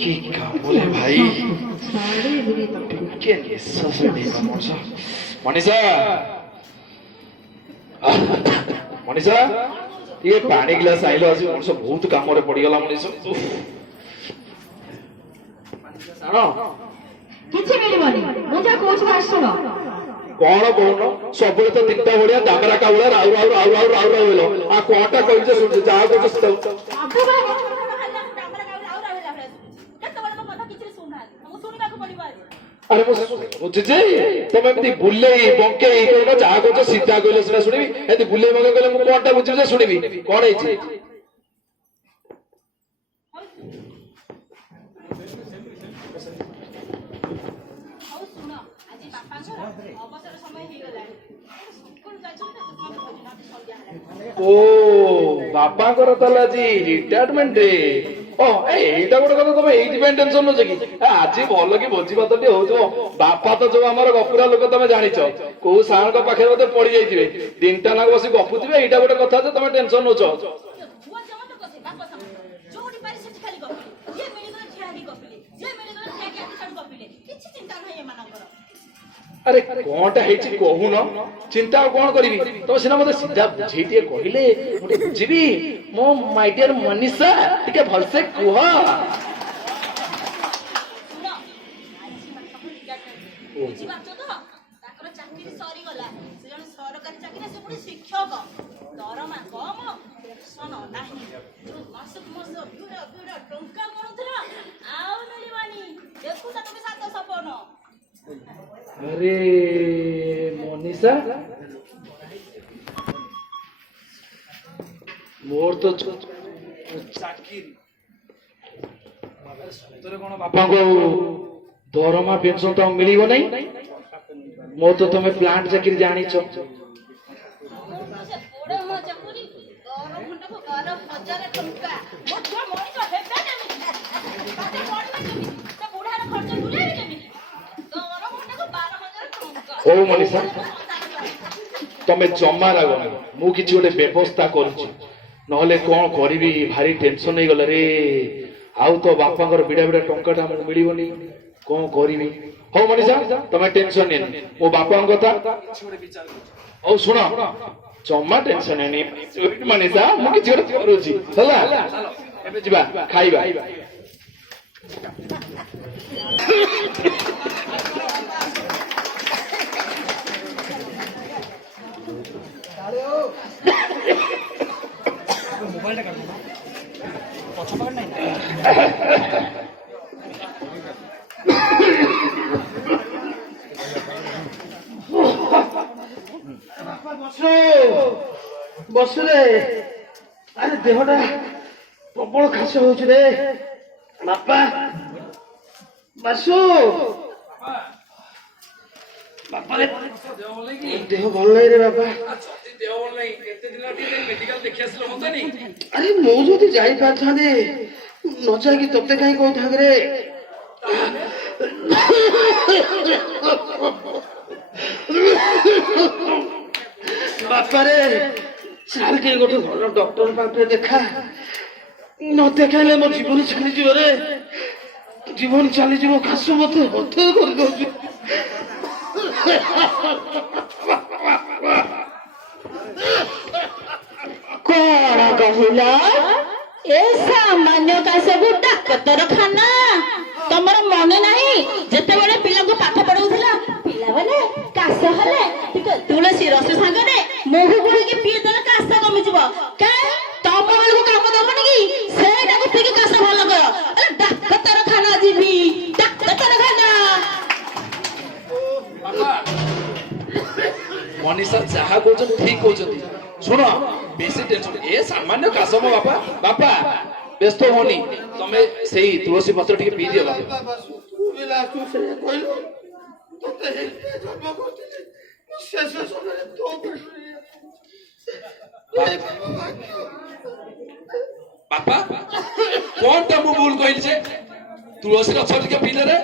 কি কামড়ে ভাই ଟିକେ ନିଶ୍ୱାସ ନେଇବା ମଣିଷ। ମଣିଷା ମଣିଷା ଟିକେ ପାଣି ଗ୍ଲାସ ଆଇଲ ଆଜି ମଣିଷ ବହୁତ କାମରେ ପଡିଗଲା ମଣିଷ। କିଛି ମିଳିବନି ମୁଁ ଯାହା କହୁଛି ଫାଷ୍ଟ ଶୁଣ। କଣ କହୁନ ସବୁବେଳେ ତ ତିନିଟା ଭଳିଆ ଦାମରା କାଉଳା ରାଉ ରାଉ ରାଉ ରାଉ ରାଉ ରାଉ ହେଲ ଆଉ କଣଟା କହିଛ ଶୁଣୁଛ ଯାହା କହୁଛ ଆରେ ମୁଁ ବୁଝୁଛି ଯେ ତମେ ଏମିତି ବୁଲେଇ ବଙ୍କେଇ କହିଲ ଯାହା କହୁଛ ସିଧା କହିଲେ ସିନା ଶୁଣିବି ଏମିତି ବୁଲେଇ ବଙ୍କେଇ କହିଲେ ମୁଁ କଣଟା ବୁଝିବି ଯେ ଶୁଣିବି କଣ ହେଇଛି। ଓ ବାପାଙ୍କର ତାହେଲେ ଆଜି ରିଟାୟାରମେଣ୍ଟ ଡେ। ଏଇଟା ଗୋଟେ କଥା ତମେ ଏଇଥିପାଇଁ ଟେନସନ ନଉଛ କି ଆଜି ଭଲ କି ଭୋଜି ଭାତ ଟିକେ ହଉଥିବ। ବାପା ତ ଯୋଉ ଆମର ଗପୁରା ଲୋକ ତମେ ଜାଣିଛ କୋଉ ସାରଙ୍କ ପାଖରେ ବୋଧେ ପଡି ଯାଇଥିବେ ଦିନଟା ନାକ ବସି ଗପୁଥିବେ ଏଇଟା ଗୋଟେ କଥା ଯେ ତମେ ଟେନସନ ନଉଛ। ଆରେ କଣଟା ହେଇଛି କହୁନ ଚିନ୍ତା ଆଉ କଣ କରିବି ତମେ ସିନା ମତେ ସିଧା ବୁଝେଇ ଟିକେ କହିଲେ ମୁଁ ଟିକେ ବୁଝିବି। ମୋ ମାଇ ଡିୟର ମନୀଷା ଟିକେ ଭଲସେ କୁହ। ଆରେ ମନୀଷା ମୋର ତ ଚାକିରି ସତରେ କଣ ବାପାଙ୍କୁ ଦରମା ପେନସନ ତ ମିଳିବ ନାହିଁ। ମୋ ତ ତମେ ପ୍ଲାଣ୍ଟ ଚାକିରି ଜାଣିଛ। ହଉ ମନୀଷା ତମେ ଜମା ରାଗନି ମୁଁ କିଛି ଗୋଟେ ବ୍ୟବସ୍ଥା କରୁଛି ନହେଲେ କଣ କରିବି ଭାରି ଟେନସନ ହେଇଗଲା ରେ। ଆଉ ତ ବାପାଙ୍କର ବିଡା ବିଡା ଟଙ୍କାଟା ଆମକୁ ମିଳିବନି କଣ କରିବି। ହଉ ମନୀଷା ତମେ ଟେନସନ ନିଅନି ମୋ ବାପାଙ୍କ କଥା ହଉ ଶୁଣ ଜମା ଟେନସନ ନିଅନି ମନୀଷା ମୁଁ କିଛି ଗୋଟେ କରୁଛି ହେଲା। ଏବେ ଯିବା ଖାଇବା। मोबाइल कर पछ पकड़ नहीं बस रे अरे देहटा प्रबल खास हो बापा बासु बापा देह भल नहीं रे बापा। अरे मुझे जाई पाता न जाकि ते कहीं कहता रे बापा रे चल के गोटे भल डॉक्टर पाखे देखा न देखाइले मो जीवन चली रे जीवन चली खास मत हत्या कर कौन कहल ए सामान्य काश डाक्तरखाना तमर मन नहीं जिते बड़े पिला को पाठ पढ़ाऊला पिला बेले काश हेले तुलसी रस सांगे महू गुड़ी पी देले काश कमिଯିव तम बेलू काम दबनी कि सेटा को पी काश भल कर डाक्तरखाना जीवी डाक्तरखाना। मनीषा जहा कहते ठीक कहते शुण बेसी टेंशन ए सामान्य काश मो बापा बापा व्यस्त होनी तमे सेही तुलसी पत्र टिके पी दियो बापा कौन टा मु भूल कहिल जे तुलसी गछ टिके पी दे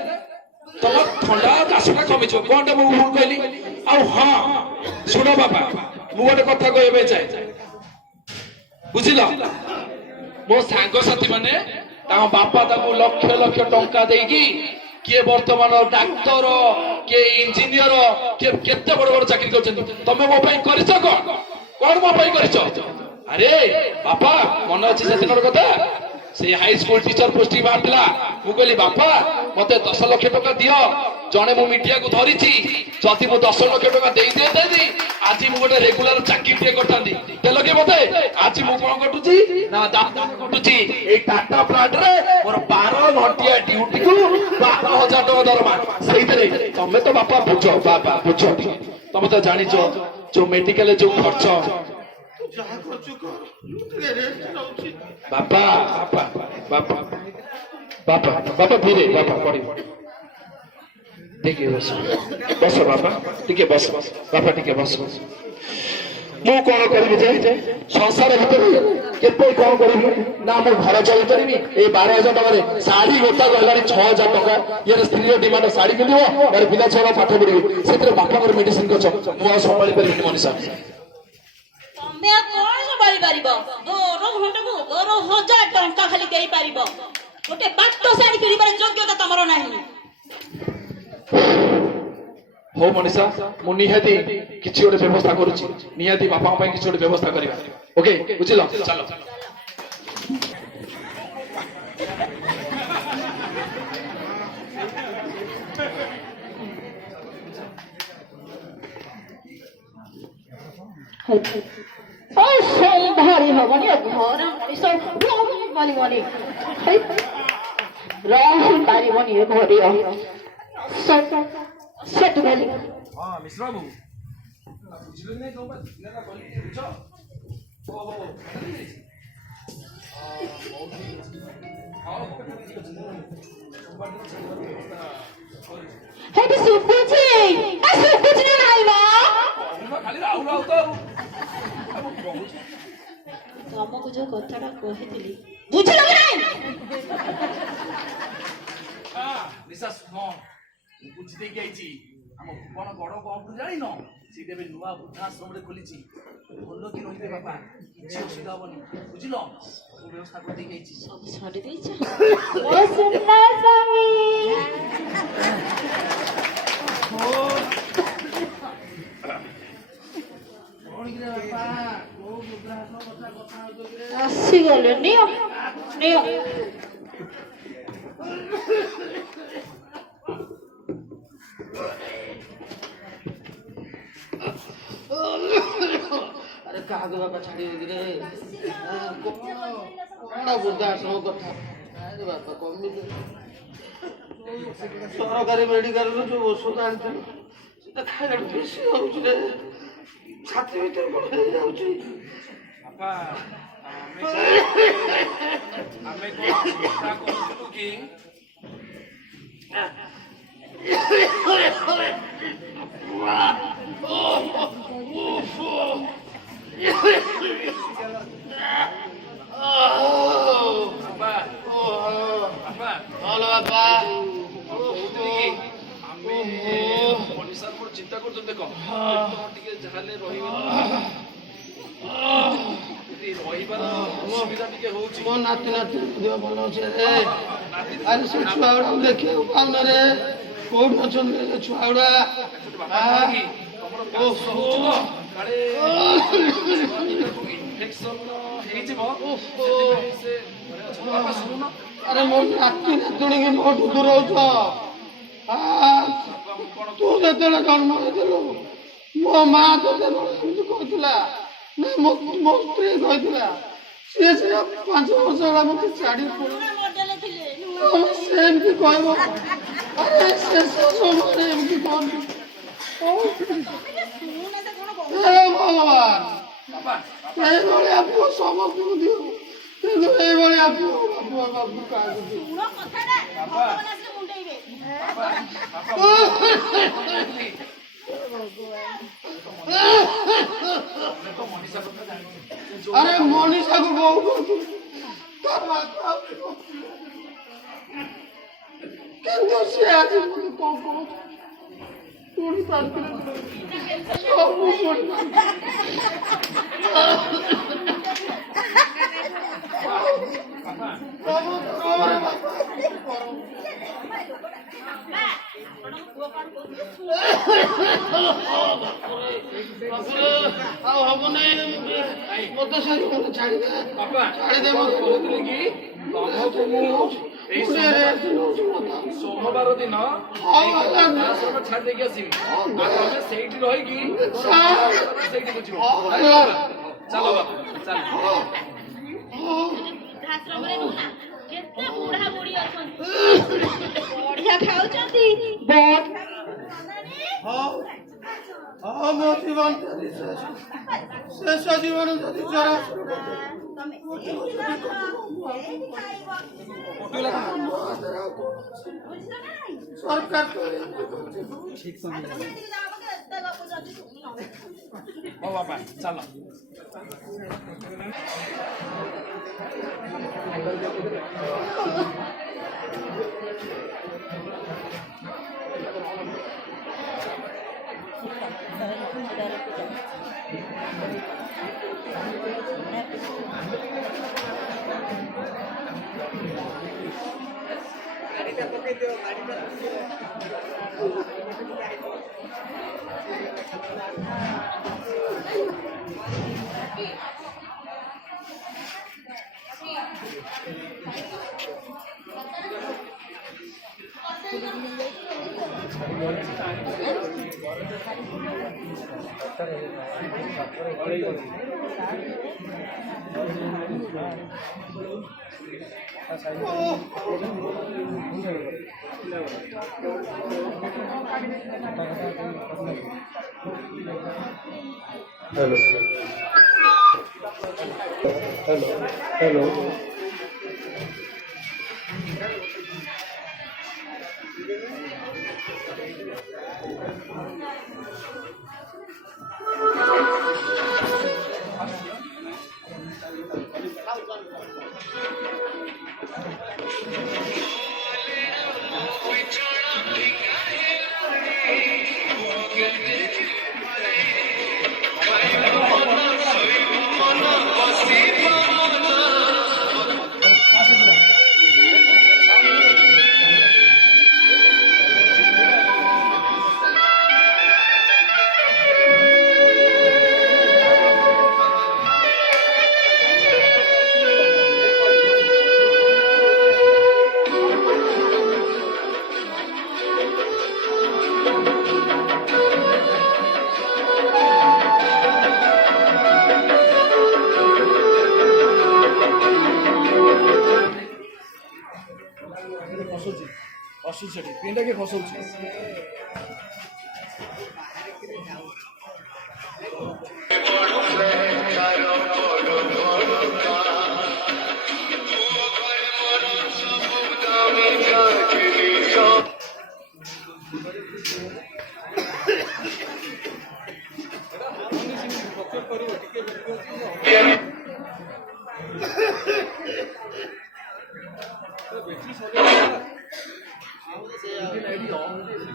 तम ठंडा काशटा कमिछ कौन टा मु भूल कहली आ हां सुनो बापा मु गोटे कथा कहबे चाहे बुझिल मो सांग साथी माने ତାଙ୍କ ବାପା ତାଙ୍କୁ ଲକ୍ଷ ଲକ୍ଷ ଟଙ୍କା ଦେଇକି କିଏ ବର୍ତ୍ତମାନ ଡାକ୍ତର, କିଏ ଇଞ୍ଜିନିୟର, କିଏ କେତେ ବଡ ବଡ ଚାକିରି କରିଛନ୍ତି। ତମେ ମୋ ପାଇଁ କରିଛ କଣ? କଣ ମୋ ପାଇଁ କରିଛ? ଆରେ ବାପା, ମନେ ଅଛି ସେଦିନର କଥା? ସେଇ ହାଇସ୍କୁଲ ଟିଚର ପୋଷ୍ଟିଂ ବାହାରିଥିଲା। ମୁଁ କହିଲି ବାପା ମତେ 10 ଲକ୍ଷ ଟଙ୍କା ଦିଅ, ଜଣେ ମୁଁ ମିଡିଆକୁ ଧରିଛି, ଯଦି ମୁଁ 10 ଲକ୍ଷ ଟଙ୍କା ଦେଇଦେବି ଆଜି ମୁଁ ଗୋଟେ ରେଗୁଲାର ଚାକିରି ଟିଏ କରିଥାନ୍ତି। ଦେଲ କି ମତେ? ଆଜି ମୁଁ କଣ କରୁଛି ନା ଦାଦନ କରୁଛି ଏଇ ଟାଟା ପ୍ଲାଣ୍ଟରେ ମୋର 12 ଘଣ୍ଟିଆ ଡ୍ୟୁଟିକୁ 12,000 ଟଙ୍କା ଦରମା। ସେଇଥିରେ ତମେ ତ ବାପା ବୁଝ, ବାପା ବୁଝ, ତମେ ତ ଜାଣିଛ ଯୋଉ ମେଡିକାଲରେ ଯୋଉ ଖର୍ଚ୍ଚ। ଯାହା କରୁଛୁ କର, ମୁଁ ଟିକେ ରେଷ୍ଟ ନଉଛି। ବାପା ବାପା ବାପା ବାପା ବାପା ଧୀରେ ବାପା ପଡ଼ିବ। ଟିକେ ବସ ବସ ବାପା, ଟିକେ ବସ ବାପା, ଟିକେ ବସ। ମୁଁ କଣ କରିବି ଯେ ସଂସାର ଭିତରେ କେତେ କଣ କରିବି ନା ମୁଁ ଘର ଚଳିପାରିବି। ଏଇ 12,000 ଟଙ୍କାରେ ଶାଢୀ ଗୋଟା ଗଲାଣି 6,000 ଟଙ୍କା। ଇଏର ସ୍ତ୍ରୀର ଡିମାଣ୍ଡ ଶାଢୀ ପିନ୍ଧିବ, ମୋର ପିଲା ଛୁଆ ପାଠ ପଢିବେ, ସେଥିରେ ବାପାଙ୍କର ମେଡିସିନ ଖର୍ଚ୍ଚ ମୁଁ ଆଉ ସମ୍ଭାଳି ପାରିବିନି ମଣିଷ। ତମେ ଆଉ କଣ ସମ୍ଭାଳି ପାରିବ? ଦୋର ଘଣ୍ଟାକୁ 12,000 ଟଙ୍କା ଖାଲି ଦେଇପାରିବ। ଗୋଟେ ବାଟ ଶାଢୀ କିଣିବାର ଯୋଗ୍ୟତା ତମର ନାହିଁ। ହଉ ମନୀଷା, ମୁଁ ନିହାତି କିଛି ଗୋଟେ ବ୍ୟବସ୍ଥା କରୁଛି। ନିହାତି ବାପାଙ୍କ ପାଇଁ କିଛି ଗୋଟେ ବ୍ୟବସ୍ଥା କରିବା। ଓକେ, ବୁଝିଲ? ଚାଲ। ଭାରି ହବନି, ଘର ମଣିଷ ରହିପାରିବନି, ରହିପାରିବନି ଏ ଘରେ। ସେଠୁ ଗଲି ହଁ ମିଶ୍ର ବାବୁ, ବୁଝିଲ କି ନାଇଁ? ତମ ପିଲାଟା ଗଲି ବୁଝ। ଓହୋ ହେଠି ଶୁଭୁଛି, ଶୁଭୁଛି ନା ନାଇଁ ମ? ଖାଲି ରାଉ ରାଉ ତ। ତମକୁ ଯୋଉ କଥାଟା କହିଥିଲି ବୁଝିଲ କି ନାଇଁ? ନିଶା ଶୁଣ, ବୁଝି ଦେଇକି ଆଇଛି। ଆମ ଭୁବନ ବଡ କଣ ଜାଣିନ? ସେଇଟା ଏବେ ନୂଆ ବୃଦ୍ଧାଶ୍ରମରେ ଖୋଲିଛି। ଭଲ କି ରହିବେ ବାପା, କିଛି ଅସୁବିଧା ହବନି, ବୁଝିଲ? ସବୁ ବ୍ୟବସ୍ଥା କରିଦେଇକି ଆଇଛି। ସବୁ ଛାଡି ଦେଇଛ ଓ ସୁନା ସ୍ୱାମୀ। ଆସିଗଲେ, ନିଅ ନିଅ। ଆରେ କାହାକୁ ବାପା ଛାଡ଼ିବେ କିରେ? କଣ ବୃଦ୍ଧାଶ୍ରମ କଥା? ଆରେ ବାପା କମିଟି ସରକାରୀ ମେଡିକାଲରୁ ଯୋଉ ଔଷଧ ଆଣିଥିଲୁ ସେଟା ଖାଇଲାଠୁ ବେଶୀ ହଉଛି ରେ, ଛାତି ଭିତରେ କଣ ହେଇଯାଉଛି। ବାପା ଆମେ କଣ ଚିନ୍ତା କରୁଥିଲୁ କି ଚିନ୍ତା କରୁଛନ୍ତି? ଦେଖ ଟିକେ ଯାହାହେଲେ ରହିବାର ଅସୁବିଧା ଟିକେ ହଉଛି। ମୋ ନାତି ନାତି ଦେହ ଭଲ ଅଛି ରେ। ଆରେ ସେ ଛୁଆ ଗୁଡାକୁ ଦେଖିବାକୁ ପାଉନ ରେ, କୋଉଠି ଅଛନ୍ତି ସେ ଛୁଆ ଗୁଡା? ଆରେ ମୋ ନାତି ନାତୁଣୀକି ମୋଠୁ ଦୂରଉଛ। ତୁ ଯେତେବେଳେ ଜନ୍ମ ହେଇଥିଲୁ ମୋ ମା ତୋତେ ଏମିତି କହିଥିଲା ନା? ମୋ ସ୍ତ୍ରୀ କହିଥିଲା, ସିଏ ସେ 5 ବର୍ଷ ହେଲା ମତେ ଛାଡି ସେମିତି କହିବ। ଆରେ ଶେଷ ସମୟରେ ଏମିତି କହନ୍ତି। ଭଗବାନ, ଏଇଭଳିଆ ପୁଅ ସମସ୍ତଙ୍କୁ ଦିଅ, କିନ୍ତୁ ଏଇଭଳିଆ ପୁଅ ବାପୁ କାହାକୁ ଦିଅ? ଆରେ ମଣିଷକୁ ବୋଉ କରୁଥିଲି, କିନ୍ତୁ ସେ ଆଜି ମତେ କଣ କହୁଛି? ଶୁଣି ପାରୁଥିଲେ ସବୁ ଶୁଣି ସବୁ ଆଉ ହବନି ମତେ ସେ ଛାଡ଼ିଦେ ବାପା ଛାଡ଼ିଦେ କଣ କହୁଥିଲି କି ତମକୁ ମୁଁ ଏଇ ସୋମବାର ଦିନ ଆଶ୍ରମ ଛାଡି ଦେଇକି ଆସିବି ଆଉ ତମେ ସେଇଠି ରହିକି ସେଇଠି ବୁଝିବ ଚାଲ ବାପା ଚାଲ ବୃଦ୍ଧାଶ୍ରମରେ ନୁହଁ କେତେ ବୁଢା ବୁଢୀ ଅଛନ୍ତି ବଢିଆ ଖାଉଛନ୍ତି ହଁ ମୋ ଜୀବନ ଶେଷ ଜୀବନ ଯଦି ଜରା ସରକାର ହଉ ବାପା ଚାଲ हेलो हेलो हेलो ଖସୁଛି ସେଠି ପିଣ୍ଡା କିଏ ଖସଉଛି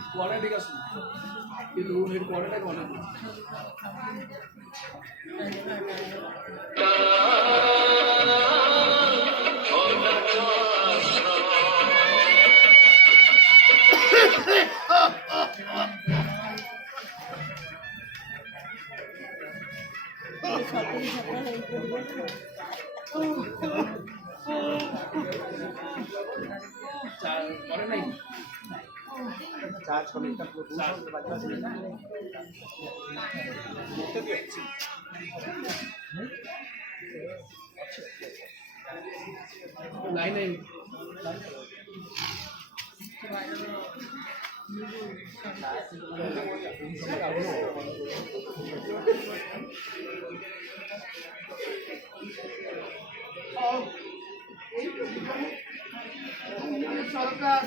କୁଆଡ଼େ ଟିକେ ଆସୁନି କିନ୍ତୁ ଏଠି କୁଆଡ଼େଟା ଗଲା ପରେ ନାଇଁ चार छोटे ନାଇଁ ନାଇଁ ସରକାର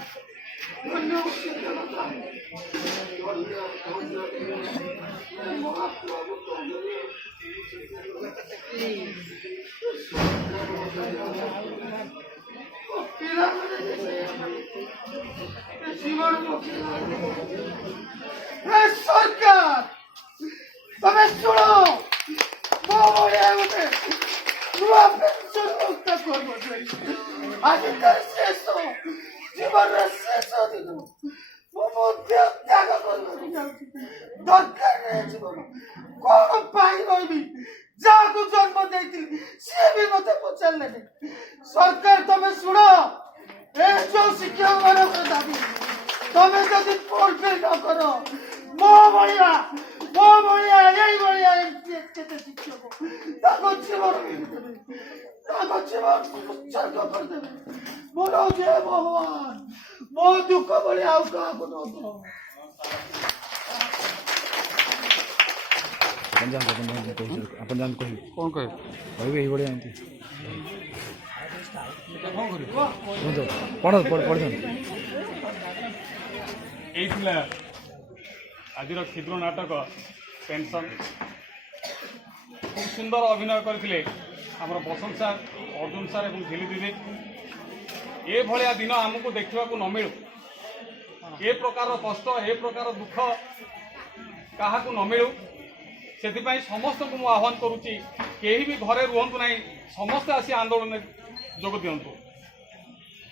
ସରକାର ତମେ ଶୁଣ ମୋ ଭଳିଆ ଗୋଟେ ନୂଆ ପେନ୍ସନ ମୁକ୍ତ କରିବ ଆଜି ତ ଶେଷ ଜୀବନର ଶେଷ ଦିନ ମୁଁ ମଧ୍ୟ ତ୍ୟାଗ କରିବାକୁ ଯାଉଛି। ଦରକାର ନାହିଁ ଜୀବନ, କଣ ପାଇଁ ରହିବି? ଯାହାକୁ ଜନ୍ମ ଦେଇଥିଲି ସିଏ ବି ମତେ ପଚାରିଲେନି। ସରକାର ତମେ ଶୁଣ, ଏ ଯୋଉ ଶିକ୍ଷକ ମାନଙ୍କର ଦାବି, ତମେ ଯଦି ଫୁଲଫିଲ୍ ନ କର, ମୋ ଭଳିଆ ଏଇଭଳିଆ କେତେ ଶିକ୍ଷକ ତାଙ୍କ ଜୀବନ ବିକିଦେବେ, ତାଙ୍କ ଜୀବନ ଉତ୍ସର୍ଗ କରିଦେବେ। ମୋର ଯେ ଭଗବାନ, ମୋ ଦୁଃଖ ଭଳି ଆଉ କାହାକୁ ନ ଦବ। ଆପଣ ଯାଆନ୍ତୁ କହିବେ କ'ଣ କହିବେ ଏଇଭଳିଆ ଏମିତି କ'ଣ ପଢ଼ିଥାନ୍ତୁ। এই ଥିଲା ଆଜିର କ୍ଷୁଦ୍ର ନାଟକ ପେନସନ୍। ଖୁବ୍ ସୁନ୍ଦର ଅଭିନୟ କରିଥିଲେ ଆମର ବସନ୍ତ ସାର୍, ଅର୍ଜୁନ ସାର୍ ଏବଂ ଝିଲି ଦିଦି। ଏଭଳିଆ ଦିନ ଆମକୁ ଦେଖିବାକୁ ନ ମିଳୁ, ଏ ପ୍ରକାର କଷ୍ଟ, ଏ ପ୍ରକାର ଦୁଃଖ କାହାକୁ ନ ମିଳୁ, ସେଥିପାଇଁ ସମସ୍ତଙ୍କୁ ମୁଁ ଆହ୍ୱାନ କରୁଛି, କେହି ବି ଘରେ ରୁହନ୍ତୁ ନାହିଁ, ସମସ୍ତେ ଆସି ଆନ୍ଦୋଳନରେ ଯୋଗ ଦିଅନ୍ତୁ।